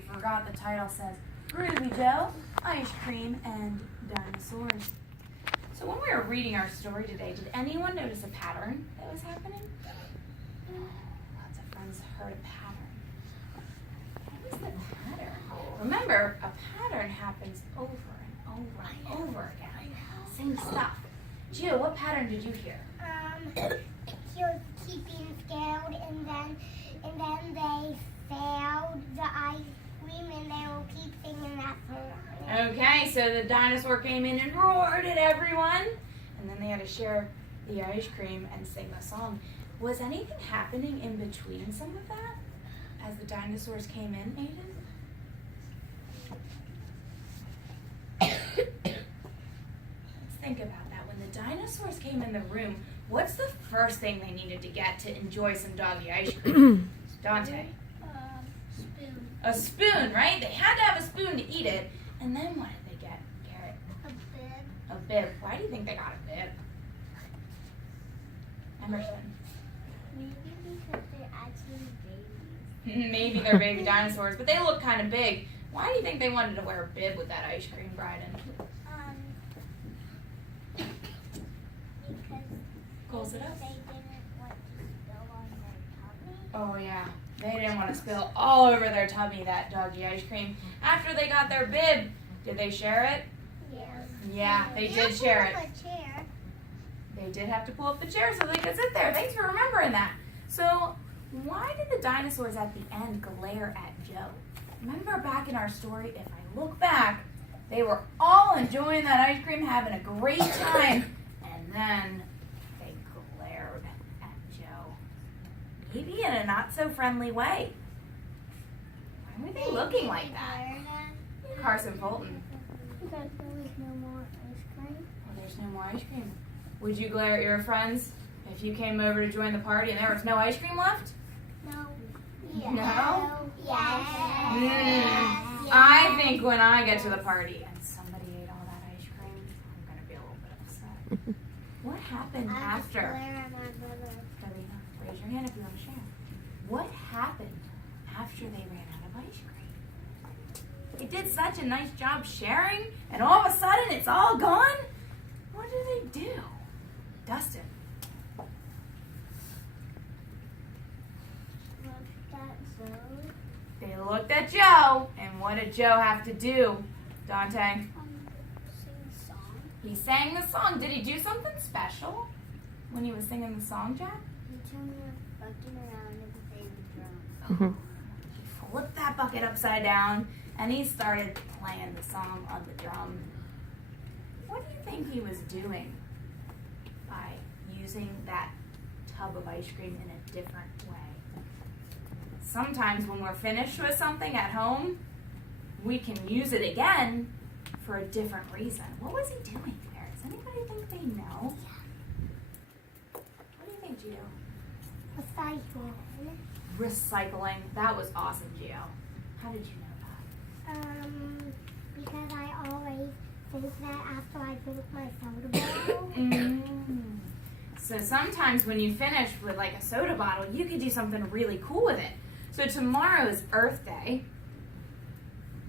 you forgot, the title says Groovy Joe, Ice Cream, and Dinosaurs. So when we were reading our story today, did anyone notice a pattern that was happening? Lots of friends heard a pattern. What was the pattern? Remember, a pattern happens over and over and over again. Same stuff. Gio, what pattern did you hear? He was keeping scared, and then they failed the ice cream, and they will keep singing that song. Okay, so the dinosaur came in and roared at everyone, and then they had to share the ice cream and sing the song. Was anything happening in between some of that as the dinosaurs came in, Aiden? Let's think about that. When the dinosaurs came in the room, what's the first thing they needed to get to enjoy some doggy ice cream? Dante? Spoon. A spoon, right? They had to have a spoon to eat it. And then what did they get, Garrett? A bib. A bib. Why do you think they got a bib? Emerson? Maybe because they're actually babies. Maybe they're baby dinosaurs, but they look kind of big. Why do you think they wanted to wear a bib with that ice cream, Bryden? Because Close it up. they didn't want to spill on their tummy. Oh yeah, they didn't want to spill all over their tummy that doggy ice cream. After they got their bib, did they share it? Yes. Yeah, they did share it. A chair. They did have to pull up the chair so they could sit there. Thanks for remembering that. So, why did the dinosaurs at the end glare at Joe? Remember back in our story, if I look back, they were all enjoying that ice cream, having a great time, and then they glared at Joe. Maybe in a not so friendly way. Why were they looking like that? Carson Fulton. Because there was no more ice cream. Well, there's no more ice cream. Would you glare at your friends if you came over to join the party and there was no ice cream left? No. No? Yes. I think when I get to the party and somebody ate all that ice cream, I'm going to be a little bit upset. What happened after? Karina, raise your hand if you want to share. What happened after they ran out of ice cream? They did such a nice job sharing, and all of a sudden it's all gone? What did they do? Dustin. They looked at Joe, and what did Joe have to do, Dante? Sing a song. He sang the song. Did he do something special when he was singing the song, Jack? He turned the bucket around and played the drum. He flipped that bucket upside down, and he started playing the song on the drum. What do you think he was doing by using that tub of ice cream in a different way? Sometimes when we're finished with something at home, we can use it again for a different reason. What was he doing there? Does anybody think they know? What do you think, Gio? Recycling. That was awesome, Gio. How did you know that? Because I always think that after I drink my soda bottle. So sometimes when you finish with like a soda bottle, you could do something really cool with it. So tomorrow is Earth Day,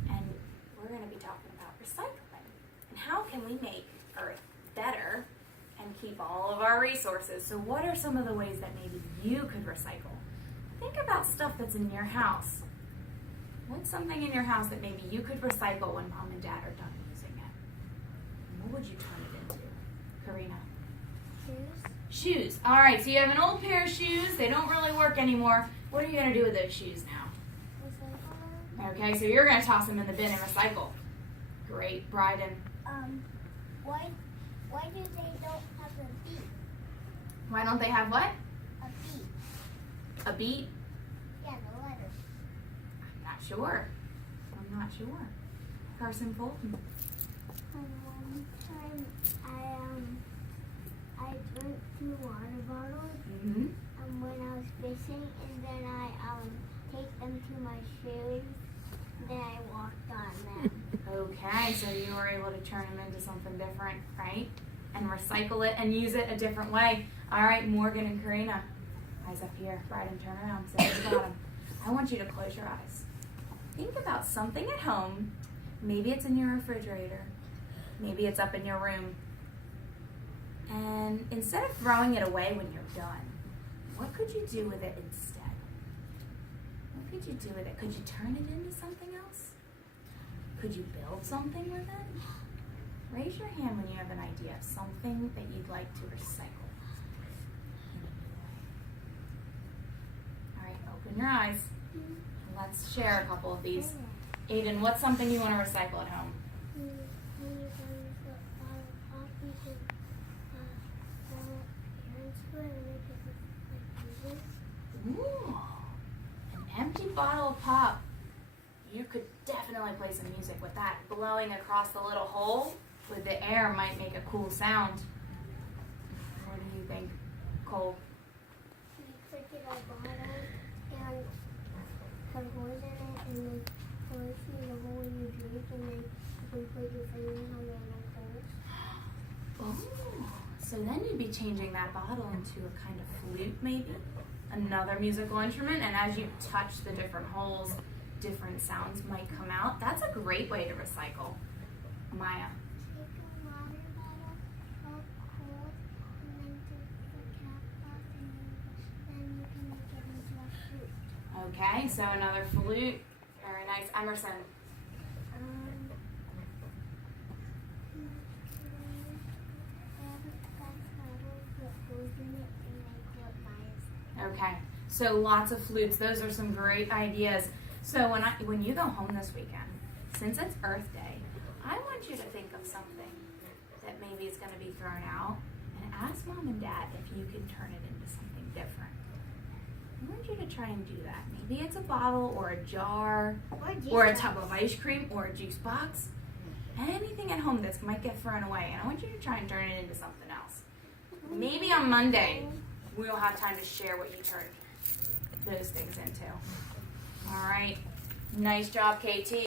and we're going to be talking about recycling. And how can we make Earth better and keep all of our resources? So what are some of the ways that maybe you could recycle? Think about stuff that's in your house. What's something in your house that maybe you could recycle when mom and dad are done using it? And what would you turn it into? Karina? Shoes. All right, so you have an old pair of shoes. They don't really work anymore. What are you going to do with those shoes now? Okay, so you're going to toss them in the bin and recycle. Great. Bryden? Why do they don't have a beat? Why don't they have what? A beat. A beat? Yeah, the letters. I'm not sure. Carson Fulton? One time I drank 2 water bottles. Mm-hmm. When I was fishing, and then I take them to my shoes, then I walked on them. Okay, so you were able to turn them into something different, right? And recycle it and use it a different way. All right, Morgan and Karina, eyes up here. Bryden, turn around. Sit at the bottom. I want you to close your eyes. think about something at home. Maybe it's in your refrigerator. Maybe it's up in your room. And instead of throwing it away when you're done, what could you do with it instead? What could you do with it? Could you turn it into something else? Could you build something with it? Raise your hand when you have an idea of something that you'd like to recycle. All right, open your eyes. Let's share a couple of these. Aiden, what's something you want to recycle at home? Ooh, an empty bottle of pop. You could definitely play some music with that. Blowing across the little hole with the air might make a cool sound. What do you think, Cole? You could get a bottle and put holes in it, and then push through the hole in your drink, and then you can put your fingers on the little holes. Oh, so then you'd be changing that bottle into a kind of flute, maybe? Another musical instrument, and as you touch the different holes, different sounds might come out. That's a great way to recycle. Maya. Take a water bottle, all cold, and then take the cap off, and then you can make it into a flute. Okay, so another flute. Very nice. Emerson. Okay, so lots of flutes. Those are some great ideas. So when you go home this weekend, since it's Earth Day, I want you to think of something that maybe is going to be thrown out and ask Mom and Dad if you can turn it into something different. I want you to try and do that. Maybe it's a bottle or a jar or a tub of ice cream or a juice box. Anything at home that might get thrown away, and I want you to try and turn it into something else. Maybe on Monday, we'll have time to share what you turned those things into. All right. Nice job, KT.